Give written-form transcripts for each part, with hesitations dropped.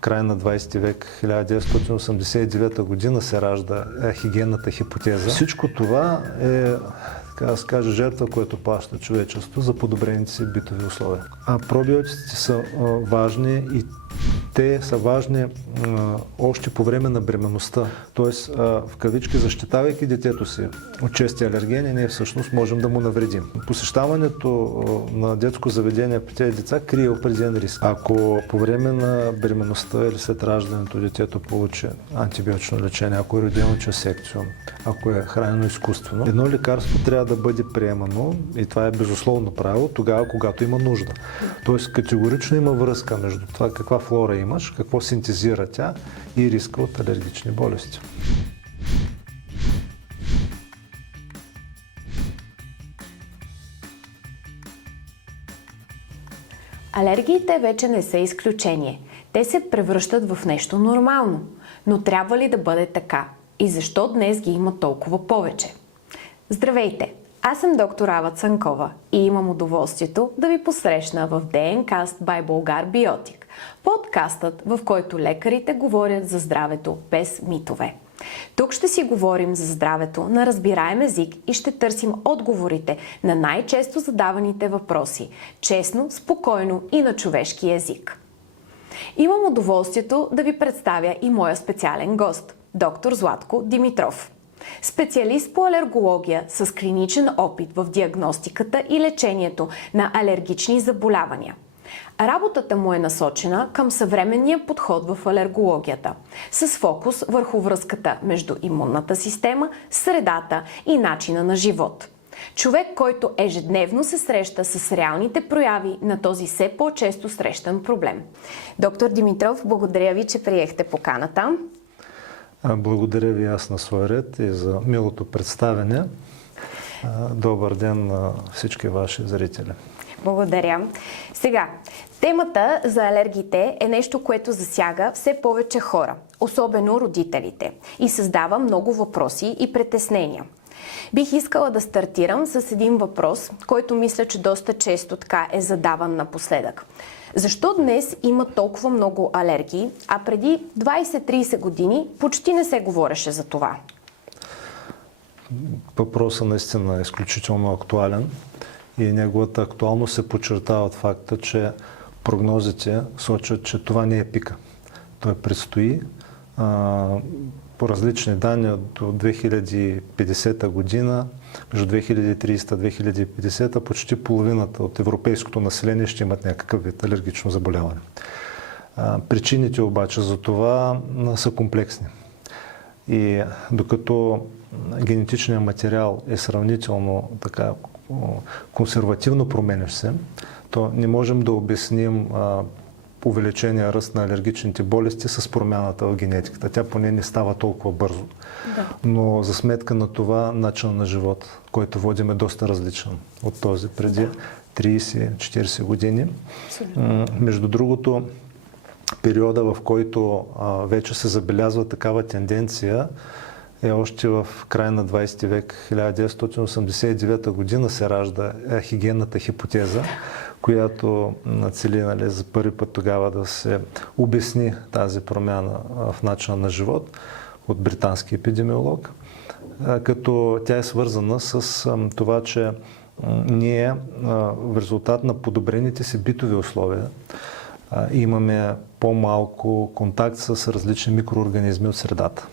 Край на 20 век, 1989 година се ражда хигиенната хипотеза. Всичко това е, така да се каже, жертва, която плаща човечеството за подобрените си битови условия. А пробиотиците са важни и те са важни още по време на бременността. Тоест, в кавички, защитавайки детето си от чести алергени, ние всъщност можем да му навредим. Посещаването на детско заведение при тези деца крие определен риск. Ако по време на бременността или след раждането детето получи антибиотично лечение, ако е родено чрез секцион, ако е хранено изкуствено, едно лекарство трябва да бъде приемано, и това е безусловно правило, тогава, когато има нужда. Тоест, категорично има връзка между това каква флора имаш, какво синтезира тя и риска от алергични болести. Алергиите вече не са изключение. Те се превръщат в нещо нормално. Но трябва ли да бъде така? И защо днес ги има толкова повече? Здравейте! Аз съм доктор Ава Цанкова и имам удоволствието да ви посрещна в ДНКаст by Bulgar Biotic, подкастът, в който лекарите говорят за здравето без митове. Тук ще си говорим за здравето на разбираем език и ще търсим отговорите на най-често задаваните въпроси, честно, спокойно и на човешки език. Имам удоволствието да ви представя и моя специален гост, доктор Златко Димитров. Специалист по алергология с клиничен опит в диагностиката и лечението на алергични заболявания. Работата му е насочена към съвременния подход в алергологията, с фокус върху връзката между имунната система, средата и начина на живот. Човек, който ежедневно се среща с реалните прояви на този все по-често срещан проблем. Доктор Димитров, благодаря ви, че приехте поканата. Благодаря ви аз на свой ред и за милото представяне. Добър ден на всички ваши зрители. Благодаря. Сега, темата за алергиите е нещо, което засяга все повече хора, особено родителите, и създава много въпроси и притеснения. Бих искала да стартирам с един въпрос, който мисля, че доста често така е задаван напоследък. Защо днес има толкова много алергии, а преди 20-30 години почти не се говореше за това? Въпросът наистина е изключително актуален и неговата актуалност се подчертава от факта, че прогнозите сочат, че това не е пика. Той предстои. По различни данни до 2050 година, между 2300-2050, почти половината от европейското население ще имат някакъв вид алергично заболяване. Причините обаче за това са комплексни. И докато генетичният материал е сравнително така консервативно променящ се, то не можем да обясним увеличения ръст на алергичните болести с промяната в генетиката. Тя поне не става толкова бързо. Да. Но за сметка на това начин на живот, който водим, е доста различен от този преди 30-40 години. Между другото, периода, в който вече се забелязва такава тенденция, е още в края на 20 век, 1989 година се ражда хигиенната хипотеза, която цели, за първи път тогава да се обясни тази промяна в начина на живот от британски епидемиолог, като тя е свързана с това, че ние в резултат на подобрените си битови условия имаме по-малко контакт с различни микроорганизми от средата.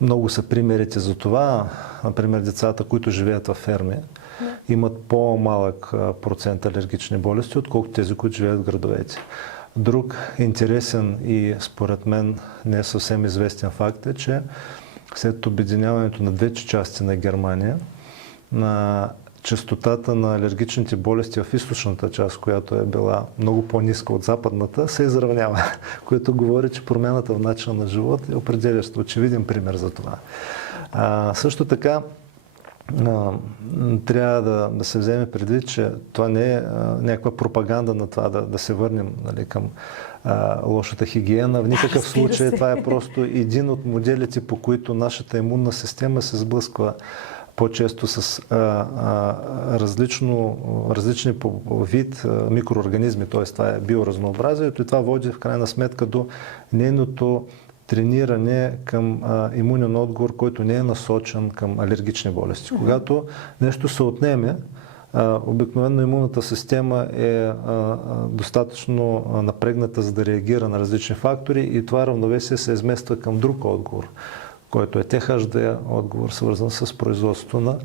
Много са примерите за това. Например, децата, които живеят във ферми, имат по-малък процент алергични болести, отколкото тези, които живеят в градовете. Друг интересен и според мен не съвсем известен факт е, че след обединяването на двете части на Германия, на честотата на алергичните болести в източната част, която е била много по-ниска от западната, се изравнява, което говори, че промяната в начина на живот е определяща, очевиден пример за това. Също така, трябва да се вземе предвид, че това не е някаква пропаганда на това да се върнем, нали, към лошата хигиена. В никакъв случай това е просто един от моделите, по които нашата имунна система се сблъсква по-често с различни по вид микроорганизми, т.е. това е биоразнообразието и това води в крайна сметка до нейното трениране към имунен отговор, който не е насочен към алергични болести. Когато нещо се отнеме, обикновено имунната система е достатъчно напрегната, за да реагира на различни фактори и това равновесие се измества към друг отговор, който е THD отговор, свързан с производството на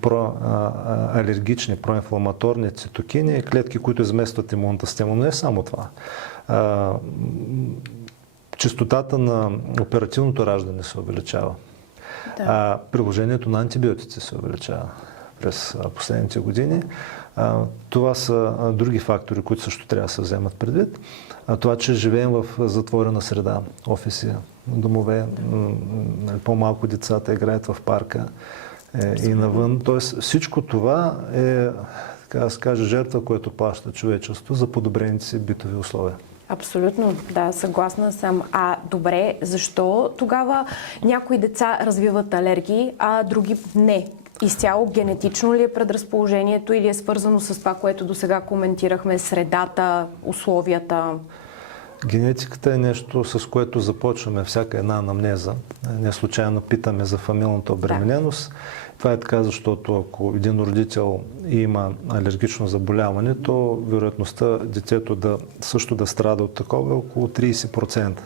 проалергични, проинфламаторни цитокини и клетки, които изместват имунната система. Но не е само това. Честотата на оперативното раждане се увеличава. Да. Приложението на антибиотици се увеличава през последните години. Това са други фактори, които също трябва да се вземат предвид. Това, че живеем в затворена среда, офиси, домове, по-малко децата играят в парка и навън. Тоест всичко това е, така да се каже, жертва, която плаща човечеството за подобрените си битови условия. Абсолютно, да, съгласна съм. Добре, защо тогава някои деца развиват алергии, а други не? Изцяло генетично ли е предразположението или е свързано с това, което досега коментирахме, средата, условията? Генетиката е нещо, с което започваме всяка една анамнеза. Не случайно питаме за фамилната обремененост. Да. Това е така, защото ако един родител има алергично заболяване, то вероятността детето също да страда от такова е около 30%.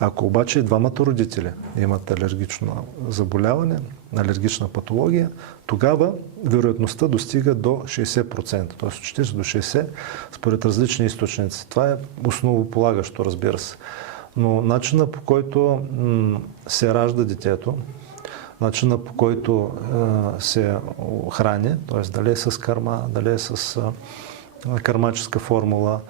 Ако обаче двамата родители имат алергично заболяване, алергична патология, тогава вероятността достига до 60%, т.е. от 40 до 60% според различни източници. Това е основополагащо, разбира се. Но начинът, по който се ражда детето, начинът, по който се храни, т.е. дали е с кърма, дали е с кърмаческа формула,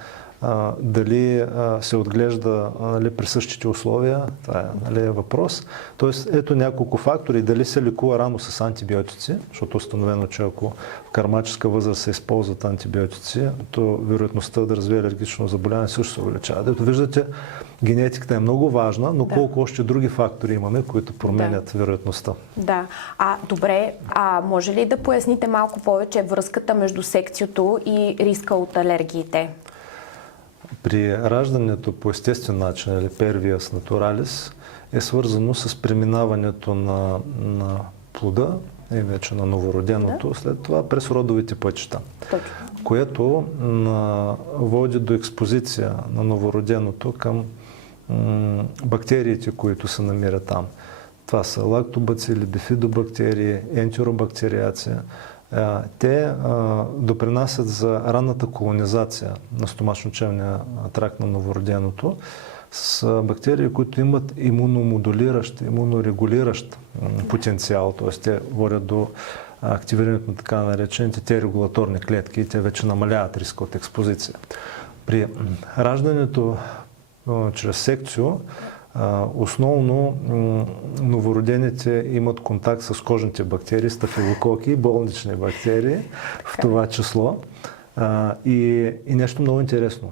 дали се отглежда при същите условия, това е въпрос. Тоест, ето няколко фактори, дали се лекува рано с антибиотици, защото е установено, че ако в кърмаческа възраст се използват антибиотици, то вероятността да развие алергично заболяване също се увеличава. Ето виждате, генетиката е много важна, но колко още други фактори имаме, които променят вероятността. Да. Добре, може ли да поясните малко повече връзката между секциото и риска от алергиите? При раждането по естествен начин, или первиас натуралис, е свързано с преминаването на плода и вече на новороденото, след това през родовите пътища, което води до експозиция на новороденото към бактериите, които се намират там. Това са лактобацили, бифидобактерии, ентеробактериация. Те допринасят за ранната колонизация на стомашно-чревния тракт на новороденото с бактерии, които имат имуномодулиращ, имунорегулиращ потенциал, т.е. те водят до активирането на така наречените Т-регулаторни клетки и те вече намаляват риска от експозиция. При раждането чрез секцио основно новородените имат контакт с кожните бактерии, стафилококи, болнични бактерии в това число. И нещо много интересно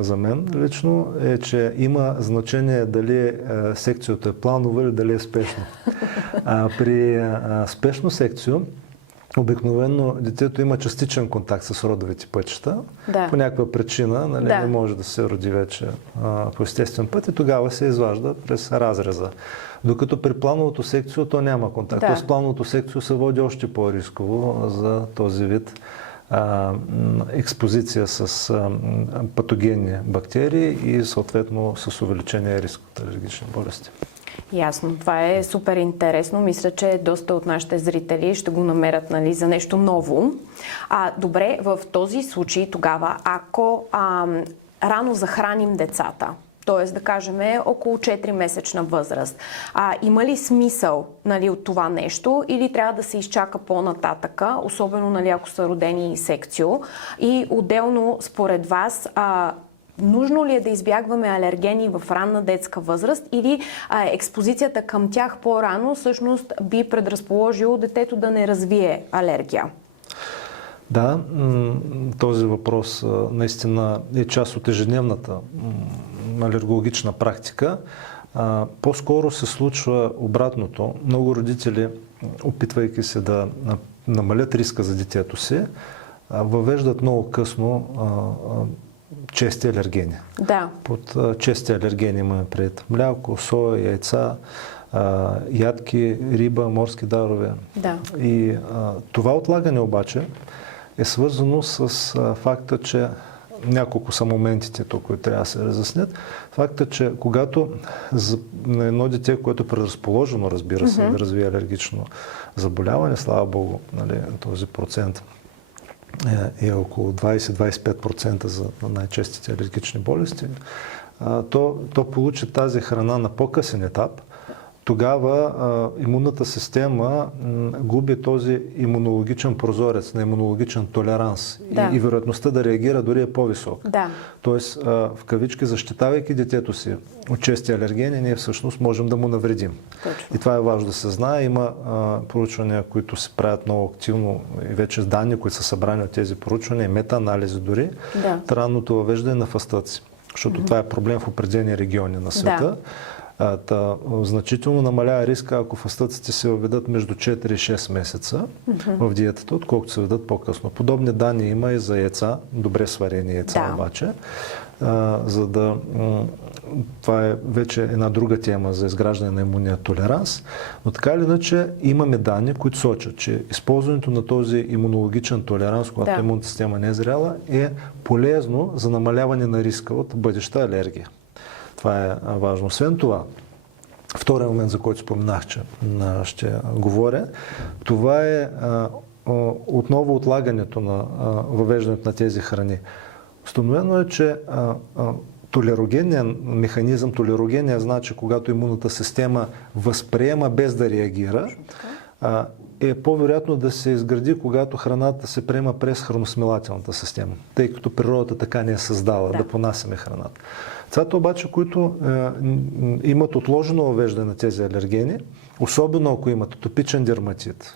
за мен лично е, че има значение дали секциото е планово или дали е спешно. При спешно секцио обикновено детето има частичен контакт с родовите пътища. Да. По някаква причина не може да се роди вече по естествен път и тогава се изважда през разреза. Докато при плановото секцио то няма контакт. Тоест плановото секцио се води още по-рисково за този вид експозиция с патогенни бактерии и съответно с увеличение риск от алергични болести. Ясно. Това е супер интересно. Мисля, че доста от нашите зрители ще го намерят за нещо ново. Добре, в този случай тогава, ако рано захраним децата, т.е. да кажем около 4-месечна възраст, има ли смисъл от това нещо или трябва да се изчака по-нататъка, особено ако са родени секцио? И отделно, според вас, нужно ли е да избягваме алергени в ранна детска възраст или експозицията към тях по-рано всъщност би предразположило детето да не развие алергия? Да, този въпрос наистина е част от ежедневната алергологична практика. По-скоро се случва обратното. Много родители опитвайки се да намалят риска за детето си, въвеждат много късно чести алергени. Да. Под чести алергени имаме пред мляко, соя, яйца, ядки, риба, морски дарове. Да. И това отлагане обаче е свързано с факта, че няколко са моментите, които трябва да се разяснят. Факта, че когато на едно дете, което е предразположено, разбира се, да развие алергично заболяване, слава Богу, нали, този процент е около 20-25% за най-честите алергични болести, то получи тази храна на по-късен етап. Тогава имунната система губи този имунологичен прозорец, на имунологичен толеранс. Да. И вероятността да реагира дори е по-висока. Да. Тоест, в кавички, защитавайки детето си от чести алергени, ние всъщност можем да му навредим. Точно. И това е важно да се знае. Има проучвания, които се правят много активно и вече с данни, които са събрани от тези проучвания, и метаанализи дори, ранното въвеждане на фастъци. Защото това е проблем в определени региони на света. Значително намалява риска, ако фастъците се въведат между 4 и 6 месеца в диетата, отколкото се въведат по-късно. Подобни данни има и за яйца, добре сварени яйца обаче. За да... Това е вече една друга тема за изграждане на имунния толеранс. Но така или иначе имаме данни, които сочат, че използването на този имунологичен толеранс, когато имунната система не е зряла, е полезно за намаляване на риска от бъдеща алергия. Това е важно. Освен това, втория момент, за който споменах, че ще говоря, това е отново отлагането на въвеждането на тези храни. Установено е, че толерогенният механизъм, толерогенният значи, когато имунната система възприема без да реагира, е по-вероятно да се изгради, когато храната се приема през храносмилателната система, тъй като природата така не е създала да понасяме храната. Децата обаче, които имат отложено въвеждане на тези алергени, особено ако имат атопичен дерматит,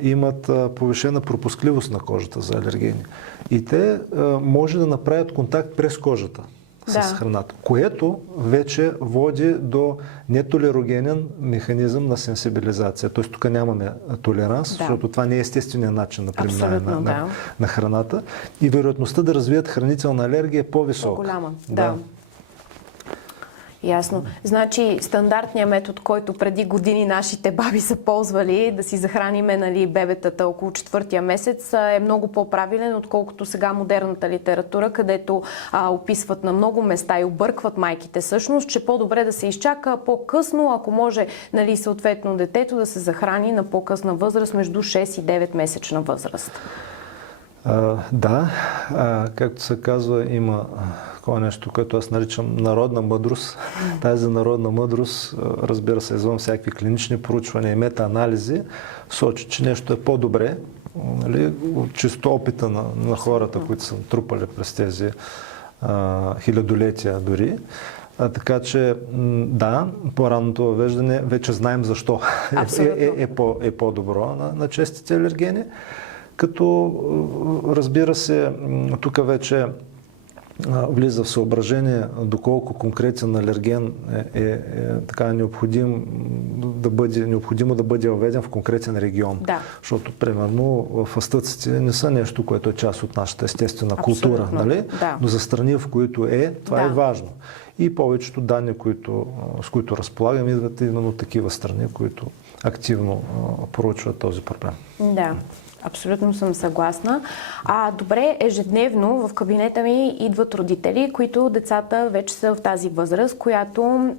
имат повишена пропускливост на кожата за алергени, и те може да направят контакт през кожата с храната, което вече води до нетолерогенен механизъм на сенсибилизация. Т.е. тук нямаме толеранс, защото това не е естественият начин на преминаване на храната, и вероятността да развият хранителна алергия е по-висока. По-голяма, Ясно. Значи стандартният метод, който преди години нашите баби са ползвали, да си захраниме бебетата около 4-тия месец, е много по-правилен, отколкото сега модерната литература, където описват на много места и объркват майките всъщност, че по-добре да се изчака по-късно, ако може съответно детето да се захрани на по-късна възраст, между 6 и 9 месечна възраст. Както се казва, има такова нещо, което аз наричам народна мъдрост. Тази народна мъдрост, разбира се, извън всякакви клинични проучвания и метаанализи, сочи, че нещо е по-добре, от чисто опита на хората, които са трупали през тези хилядолетия дори. Така че, по-ранното въвеждане, вече знаем защо е по-добро на честите алергени. Като, разбира се, тук вече влиза в съображение доколко конкретен алерген е така необходимо да бъде въведен в конкретен регион. Защото, примерно, фастъците не са нещо, което е част от нашата естествена култура, но за страни, в които това е важно. И повечето данни, с които разполагам, идват именно такива страни, които активно проучват този проблем. Абсолютно съм съгласна. Добре, ежедневно в кабинета ми идват родители, които децата вече са в тази възраст, която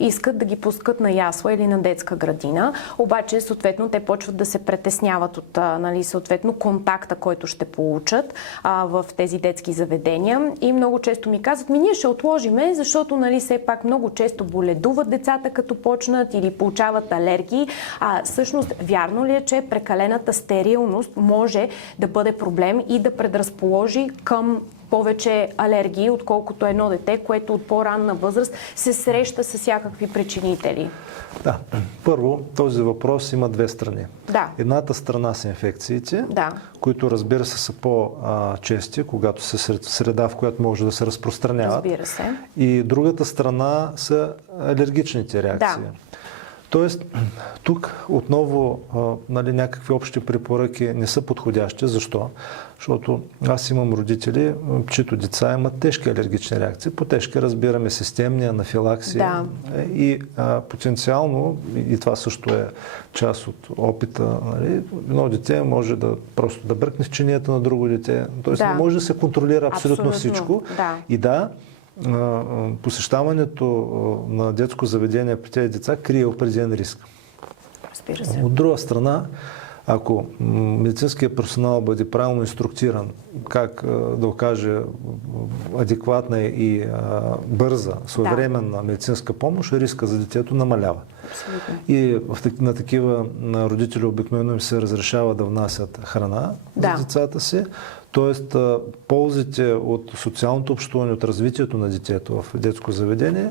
искат да ги пускат на ясла или на детска градина. Обаче, съответно, те почват да се притесняват от съответно контакта, който ще получат в тези детски заведения. И много често ми казват, ние ще отложиме, защото все пак много често боледуват децата, като почнат, или получават алергии. Всъщност, вярно ли е, че прекалената стерилност може да бъде проблем и да предразположи към повече алергии, отколкото едно дете, което от по-ранна възраст се среща с всякакви причинители? Първо, този въпрос има две страни. Едната страна са инфекциите, които, разбира се, са по-чести, когато са среда, в която може да се разпространяват. Разбира се. И другата страна са алергичните реакции. Тоест, тук отново нали, някакви общи препоръки не са подходящи. Защо? Защото аз имам родители, чието деца имат тежки алергични реакции. По тежки разбираме системни, анафилаксии. Да. И потенциално, и това също е част от опита, нали, едно дете може да просто да бръкне в чинията на друго дете. Тоест не може да се контролира абсолютно всичко. Да. И да, посещаването на детско заведение при тези деца крие определен риск. Разбира се. От друга страна, ако медицинският персонал бъде правилно инструктиран как да окаже адекватна и бърза, своевременна медицинска помощ, риска за детето намалява. Абсолютно. И на такива родители обикновено им се разрешава да внасят храна за децата си. Тоест, ползите от социалното общуване, от развитието на детето в детско заведение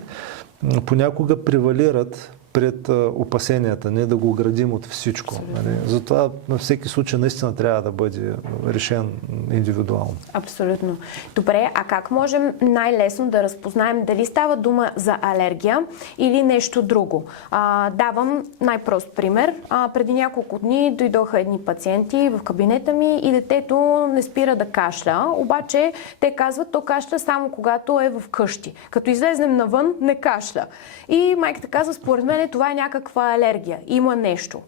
понякога превалират пред опасенията, не да го оградим от всичко. Нали? Затова на всеки случай наистина трябва да бъде решен индивидуално. Абсолютно. Добре, а как можем най-лесно да разпознаем дали става дума за алергия или нещо друго? Давам най-прост пример. Преди няколко дни дойдоха едни пациенти в кабинета ми и детето не спира да кашля, обаче те казват, то кашля само когато е в къщи. Като излезнем навън, не кашля. И майката казва, според мен това е някаква алергия, има нещо.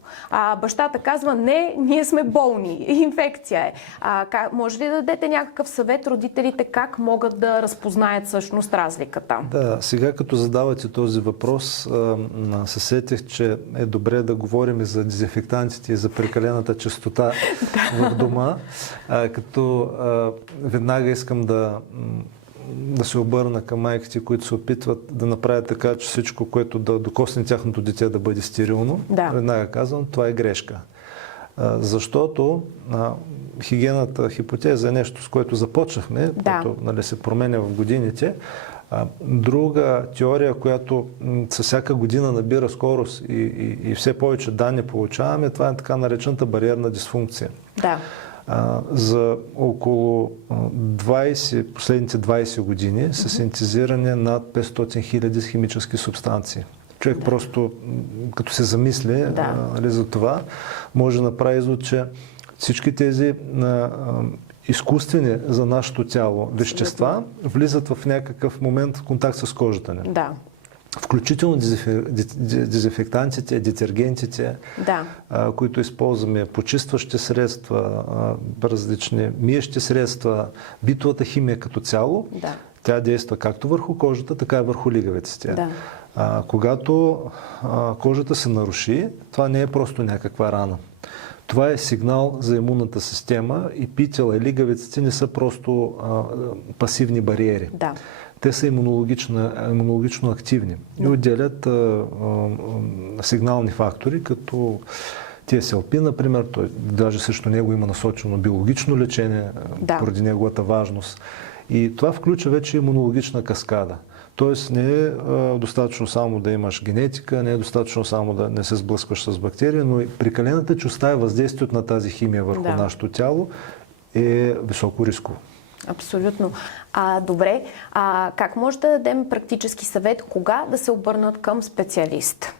Бащата казва, не, ние сме болни, инфекция е. Може ли да дадете някакъв съвет родителите как могат да разпознаят всъщност разликата? Да, сега като задавате този въпрос, се сетих, че е добре да говорим и за дезинфектантите и за прекалената чистота в дома, като веднага искам да се обърна към майките, които се опитват да направят така, че всичко, което да докосне тяхното дете да бъде стерилно. Веднага казвам, това е грешка. Защото хигиената хипотеза е нещо, с което започнахме, което нали, се променя в годините. Друга теория, която със всяка година набира скорост и все повече данни получаваме, това е така наречената бариерна дисфункция. Да. За около последните 20 години са синтезирани над 500 000 химически субстанции. Човек просто, като се замисли за това, може да направи извод, че всички тези изкуствени за нашето тяло вещества влизат в някакъв момент в контакт с кожата ни. Да. Включително дезинфектантите, детергентите, които използваме, почистващи средства, различни миещи средства, битовата химия като цяло, тя действа както върху кожата, така и върху лигавиците. Когато кожата се наруши, това не е просто някаква рана. Това е сигнал за имунната система и питела и лигавиците не са просто пасивни бариери. Те са имунологично активни и отделят сигнални фактори, като TSLP, например, даже срещу него има насочено биологично лечение, поради неговата важност. И това включва вече имунологична каскада. Тоест не е достатъчно само да имаш генетика, не е достатъчно само да не се сблъскваш с бактерии, но и прекалената чустота и въздействието на тази химия върху нашето тяло е високо рисково. Абсолютно. Добре, как може да дадем практически съвет, кога да се обърнат към специалист?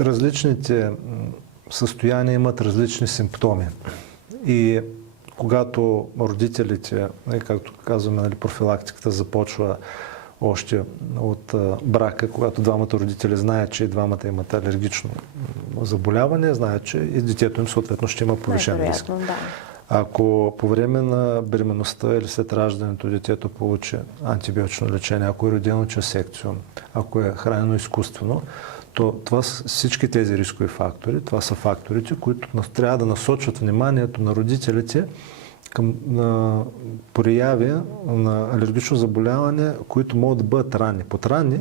Различните състояния имат различни симптоми. И когато родителите, както казваме, нали, профилактиката започва още от брака, когато двамата родители знаят, че и двамата имат алергично заболяване, знаят, че и детето им съответно ще има повишен риск. Ако по време на бременността или след раждането детето получи антибиотично лечение, ако е родено чрез секцион, ако е хранено изкуствено, то това всички тези рискови фактори, това са факторите, които трябва да насочват вниманието на родителите към прояви на алергично заболяване, които могат да бъдат ранни. Под ранни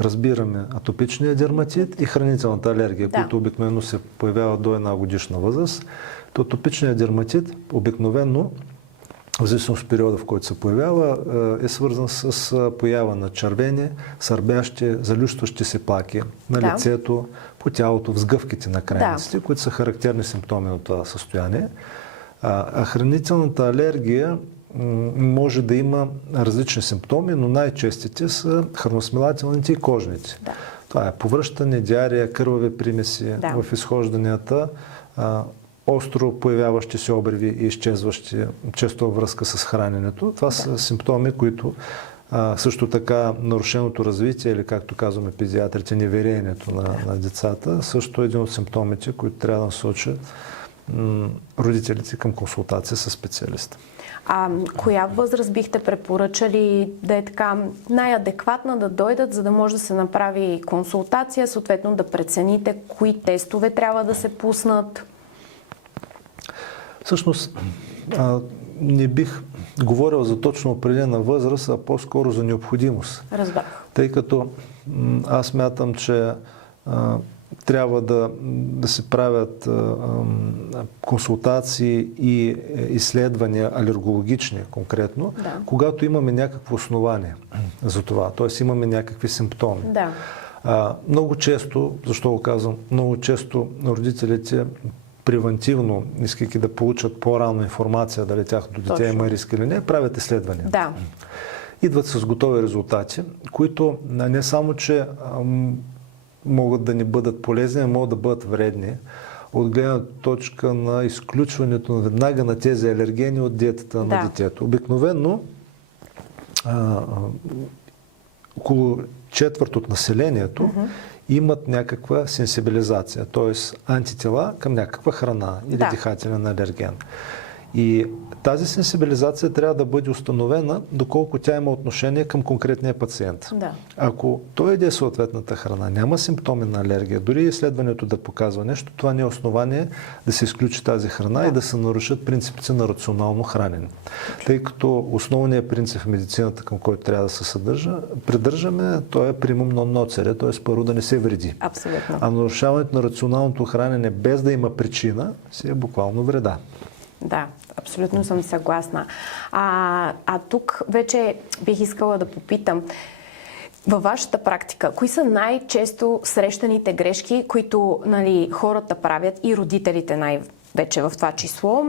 разбираме атопичния дерматит и хранителната алергия, които обикновено се появяват до 1 годишна възраст. Атопичният дерматит обикновено, в зависимост от периода, в който се появява, е свързан с поява на червени, сърбящи, залющващи се плаки на лицето, по тялото, в сгъвките на крайниците, които са характерни симптоми на това състояние. А хранителната алергия може да има различни симптоми, но най-честите са храносмилателните и кожните. Да. Това е повръщане, диария, кървави примеси в изхожданията, остро появяващи се обриви и изчезващи, често във връзка с храненето. Това са симптоми, които също така нарушеното развитие, или както казваме педиатрите, невереенето на децата, също е един от симптомите, които трябва да насочат родителите към консултация с специалиста. Коя възраст бихте препоръчали да е така най-адекватна да дойдат, за да може да се направи консултация, съответно да прецените кои тестове трябва да се пуснат? Всъщност, не бих говорил за точно определена възраст, а по-скоро за необходимост. Разбрах. Тъй като аз мятам, че трябва да се правят консултации и изследвания алергологични конкретно, когато имаме някакво основание за това, т.е. имаме някакви симптоми. Да. Много често, защо го казвам, много често родителите превентивно, искайки да получат по-рано информация дали тяхното дете има риск или не, правят изследвания. Да. Идват с готови резултати, които не само, че могат да ни бъдат полезни, а могат да бъдат вредни от гледна точка на изключването веднага на тези алергени от диетата на детето. Обикновено около четвърт от населението имат някаква сенсибилизация, т.е. антитела към някаква храна или дихателен алерген. И тази сенсибилизация трябва да бъде установена, доколко тя има отношение към конкретния пациент. Да. Ако той еде съответната храна, няма симптоми на алергия, дори изследването да показва нещо, това не е основание да се изключи тази храна и да се нарушат принципите на рационално хранене. Тъй като основният принцип в медицината, към който трябва да се придържаме, той е примум нон ноцере, т.е. първо да не се вреди. Абсолютно. А нарушаването на рационалното хранене без да има причина, си е буквално вреда. Да, абсолютно съм съгласна. Тук вече бих искала да попитам, във вашата практика, кои са най-често срещаните грешки, които хората правят и родителите най-вече в това число,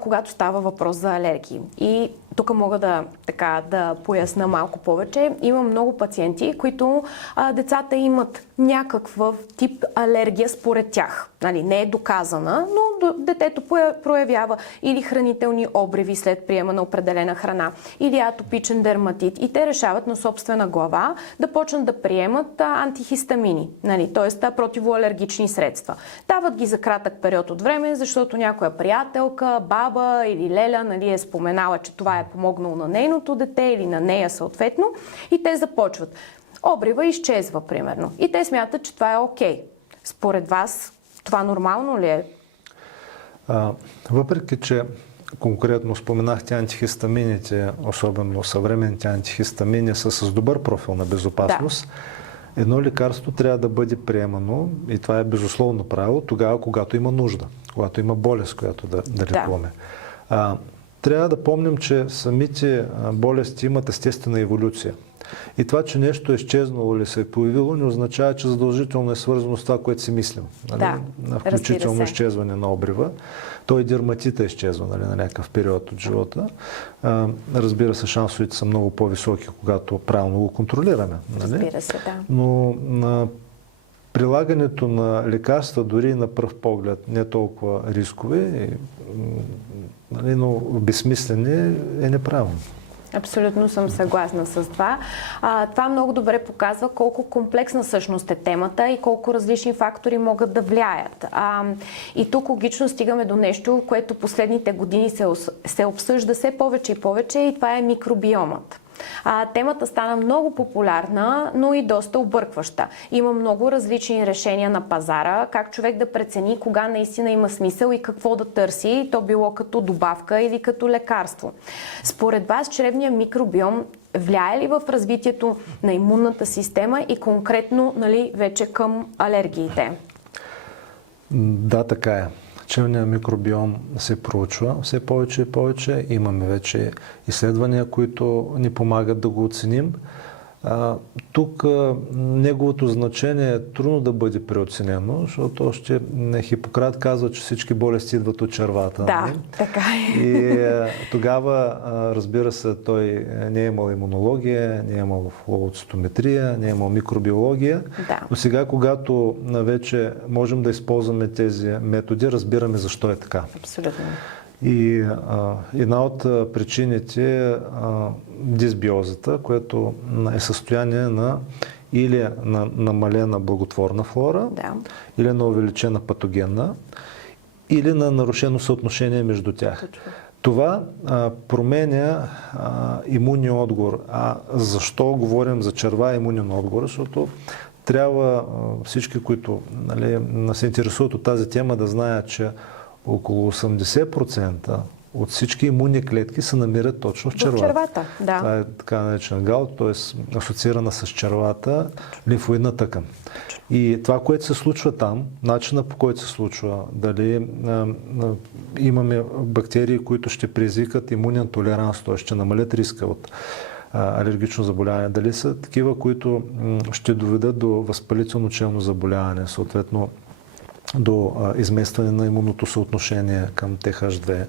когато става въпрос за алергии? И тук мога да поясна малко повече. Има много пациенти, които децата имат някакъв тип алергия според тях. Не е доказана, но детето проявява или хранителни обриви след приема на определена храна, или атопичен дерматит. И те решават на собствена глава да почнат да приемат антихистамини, т.е. противоалергични средства. Дават ги за кратък период от време, защото някоя приятелка, баба или леля е споменала, че това е помогнало на нейното дете или на нея съответно, и те започват. Обрива изчезва, примерно. И те смятат, че това е окей. Според вас, това нормално ли е? Въпреки, че конкретно споменахте антихистамините, особено съвременните антихистамини са с добър профил на безопасност, едно лекарство трябва да бъде приемано, и това е безусловно правило, тогава, когато има нужда, когато има болест, която да лекуваме. Трябва да помним, че самите болести имат естествена еволюция. И това, че нещо е изчезнало или се е появило, не означава, че задължително е свързано с това, което си мислим. Включително изчезване на обрива. Той дерматита изчезва на някакъв период от живота. Разбира се, шансовете са много по-високи, когато правилно го контролираме. Разбира се, да. Но на прилагането на лекарства, дори на пръв поглед, не толкова рискови, но безсмислени, е неправилно. Абсолютно съм съгласна с това. Това много добре показва колко комплексна всъщност е темата и колко различни фактори могат да влияят. И тук логично стигаме до нещо, което последните години се обсъжда все повече и повече, и това е микробиомът. Темата стана много популярна, но и доста объркваща. Има много различни решения на пазара, как човек да прецени кога наистина има смисъл и какво да търси, то било като добавка или като лекарство. Според вас, чревният микробиом влияе ли в развитието на имунната система и конкретно вече към алергиите? Да, така е. Чревният микробиом се проучва все повече и повече. Имаме вече изследвания, които ни помагат да го оценим. Тук неговото значение е трудно да бъде преоценено, защото още Хипократ казва, че всички болести идват от червата. Да, нали? така е. И тогава, разбира се, той не е имал имунология, не е имал флуоцитометрия, не е имал микробиология. Да. Но сега, когато вече можем да използваме тези методи, разбираме защо е така. Абсолютно. И една от причините е дисбиозата, което е състояние на или на намалена благотворна флора, Да. или на увеличена патогенна, или на нарушено съотношение между тях. Точно. Това променя имунния отговор. А защо говорим за черва имунен отговор? Защото трябва всички, които се интересуват от тази тема, да знаят, че около 80% от всички имунни клетки се намират точно в червата. В червата, да. Това е така наречена гал, т.е. асоциирана с червата лимфоидна тъкан. И това, което се случва там, начина по който се случва, дали имаме бактерии, които ще предизвикат имунен толеранс, т.е. ще намалят риска от алергично заболяване, дали са такива, които ще доведат до възпалително челно заболяване, съответно до изместване на имунното съотношение към TH2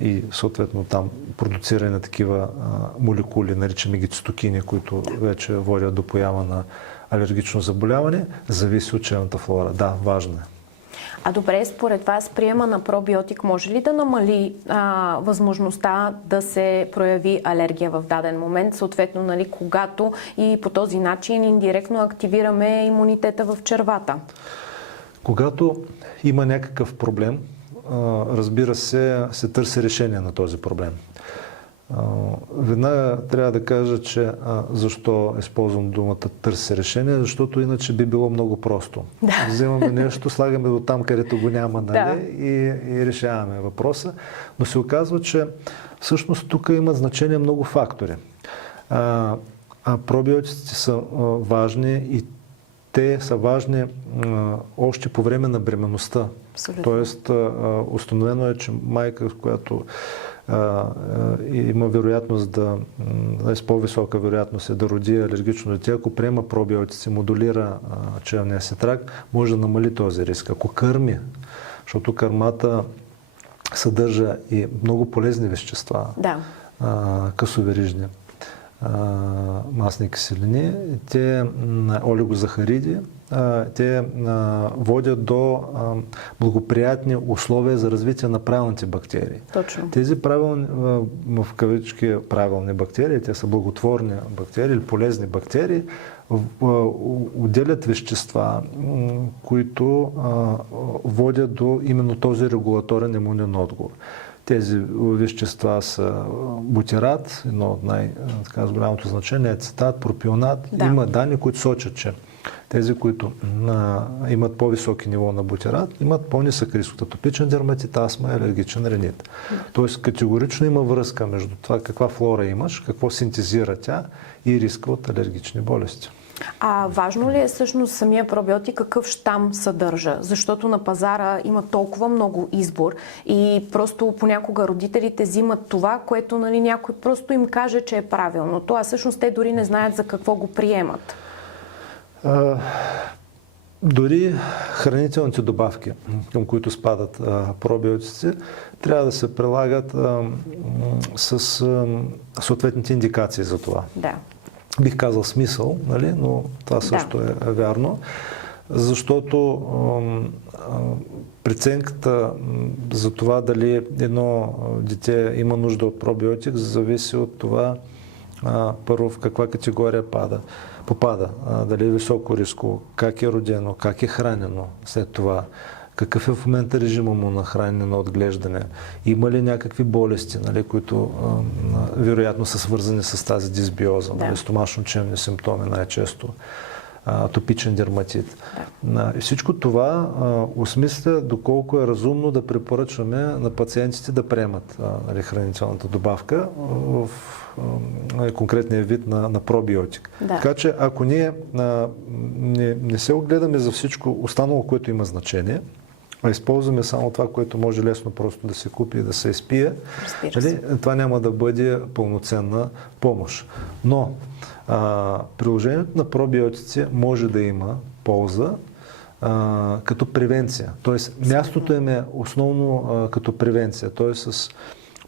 и съответно там продуциране на такива молекули, наричаме ги цитокини, които вече водят до поява на алергично заболяване, зависи от челната флора. Да, важно е. А добре, според вас приема на пробиотик може ли да намали възможността да се прояви алергия в даден момент, съответно, нали, когато и по този начин индиректно активираме имунитета в червата? Когато има някакъв проблем, разбира се, се търси решение на този проблем. Веднага трябва да кажа, че защо използвам думата търси решение, защото иначе би било много просто. Да. Вземаме нещо, слагаме до там, където го няма, нали, Да. и решаваме въпроса. Но се оказва, че всъщност тук имат значение много фактори. Пробиотиците са важни и те са важни още по време на бременността. Абсолютно. Тоест, установено е, че майка, която има вероятност с по-висока вероятност е да роди алергично дете, ако приема пробиотици, модулира челния си тракт, може да намали този риск. Ако кърми, защото кърмата съдържа и много полезни вещества, Да. късоверижни, масни киселини, те олигозахариди, те водят до благоприятни условия за развитие на правилните бактерии. Точно. Тези правилни, в кавички правилни бактерии, те са благотворни бактерии или полезни бактерии, отделят вещества, които водят до именно този регулаторен имунен отговор. Тези вещества са бутират, едно от най-голямото значение, ацетат, пропионат. Да. Има данни, които сочат, че тези, които имат по-високи ниво на бутират, имат по-нисък риск от атопичен дерматит, астма и алергичен ринит. Тоест категорично има връзка между това каква флора имаш, какво синтезира тя и риска от алергични болести. А важно ли е всъщност самия пробиотик какъв щам съдържа? Защото на пазара има толкова много избор и просто понякога родителите взимат това, което, нали, някой просто им каже, че е правилното, а всъщност те дори не знаят за какво го приемат. Дори хранителните добавки, към които спадат пробиотици, трябва да се прилагат с съответните индикации за това. Да. Бих казал смисъл, нали? Но това също е вярно, защото преценката за това дали едно дете има нужда от пробиотик зависи от това първо в каква категория попада, дали е високо рисково, как е родено, как е хранено след това, какъв е в момента режима му на хранене, на отглеждане, има ли някакви болести, нали, които вероятно са свързани с тази дисбиоза, нали, стомашно-чревни симптоми най-често, атопичен дерматит. Да. И всичко това осмисля доколко е разумно да препоръчваме на пациентите да приемат хранителната добавка в конкретния вид на пробиотик. Да. Така че ако ние не се огледаме за всичко останало, което има значение, а използваме само това, което може лесно просто да се купи и да се изпие, Разбира се. това няма да бъде пълноценна помощ. Но приложението на пробиотици може да има полза като превенция. Тоест, мястото им е основно като превенция. Тоест, с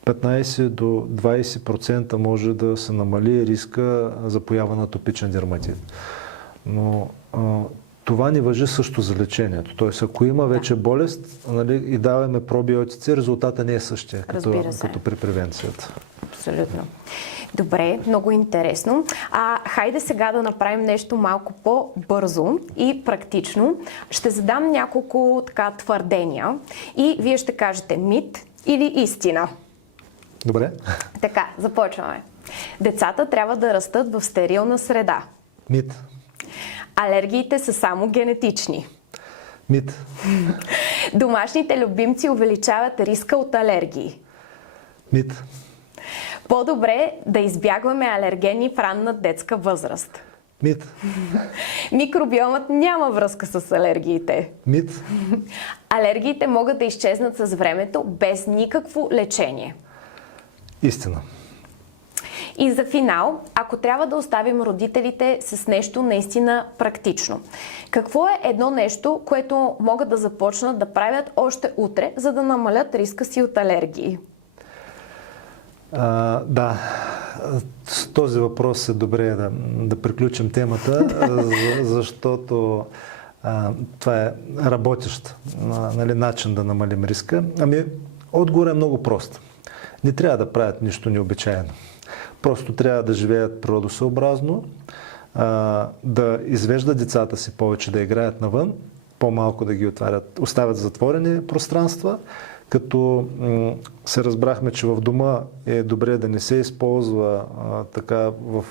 15 до 20% може да се намали риска за поява на атопичен дерматит. Но това не важи също за лечението. Тоест, ако има вече болест, и даваме пробиотици, резултата не е същия, като при превенцията. Абсолютно. Добре, много интересно. Хайде сега да направим нещо малко по-бързо и практично. Ще задам няколко твърдения и вие ще кажете мит или истина. Добре. Така, започваме. Децата трябва да растат в стерилна среда. Мит. Алергиите са само генетични. Мит. Домашните любимци увеличават риска от алергии. Мит. По-добре да избягваме алергени в ранна детска възраст. Мит. Микробиомът няма връзка с алергиите. Мит. Алергиите могат да изчезнат с времето без никакво лечение. Истина. И за финал, ако трябва да оставим родителите с нещо наистина практично, какво е едно нещо, което могат да започнат да правят още утре, за да намалят риска си от алергии? Да, с този въпрос е добре да приключим темата, защото това е работещ начин да намалим риска. Отговор е много прост. Не трябва да правят нищо необичайно. Просто трябва да живеят природосъобразно, да извеждат децата си повече да играят навън, по-малко да ги оставят затворени пространства, като се разбрахме, че в дома е добре да не се използва в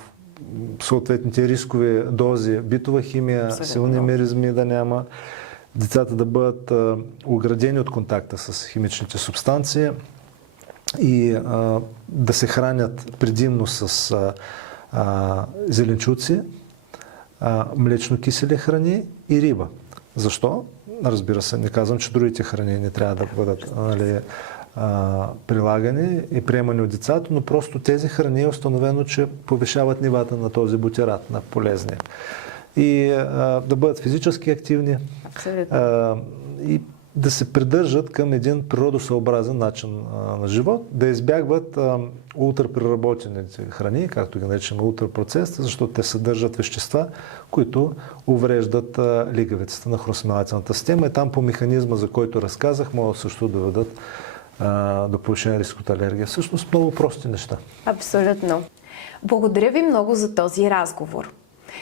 съответните рискови дози битова химия, силни миризми да няма, децата да бъдат оградени от контакта с химичните субстанции и да се хранят предимно с зеленчуци, млечно-кисели храни и риба. Защо? Разбира се, не казвам, че другите храни не трябва да бъдат прилагани и приемани от децата, но просто тези храни е установено, че повишават нивата на този бутират, на полезния. И да бъдат физически активни и да се придържат към един природосъобразен начин на живот, да избягват ултрапреработените храни, както ги наричаме ултрапроцес, защото те съдържат вещества, които увреждат лигавицата на храносмилателната система и там по механизма, за който разказах, могат също да доведат до повишен риск от алергия. Всъщност много прости неща. Абсолютно. Благодаря ви много за този разговор.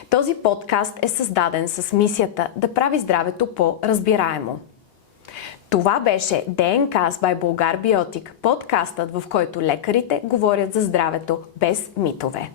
Този подкаст е създаден с мисията да прави здравето по-разбираемо. Това беше ДНК by Bulgar Biotic, подкастът, в който лекарите говорят за здравето без митове.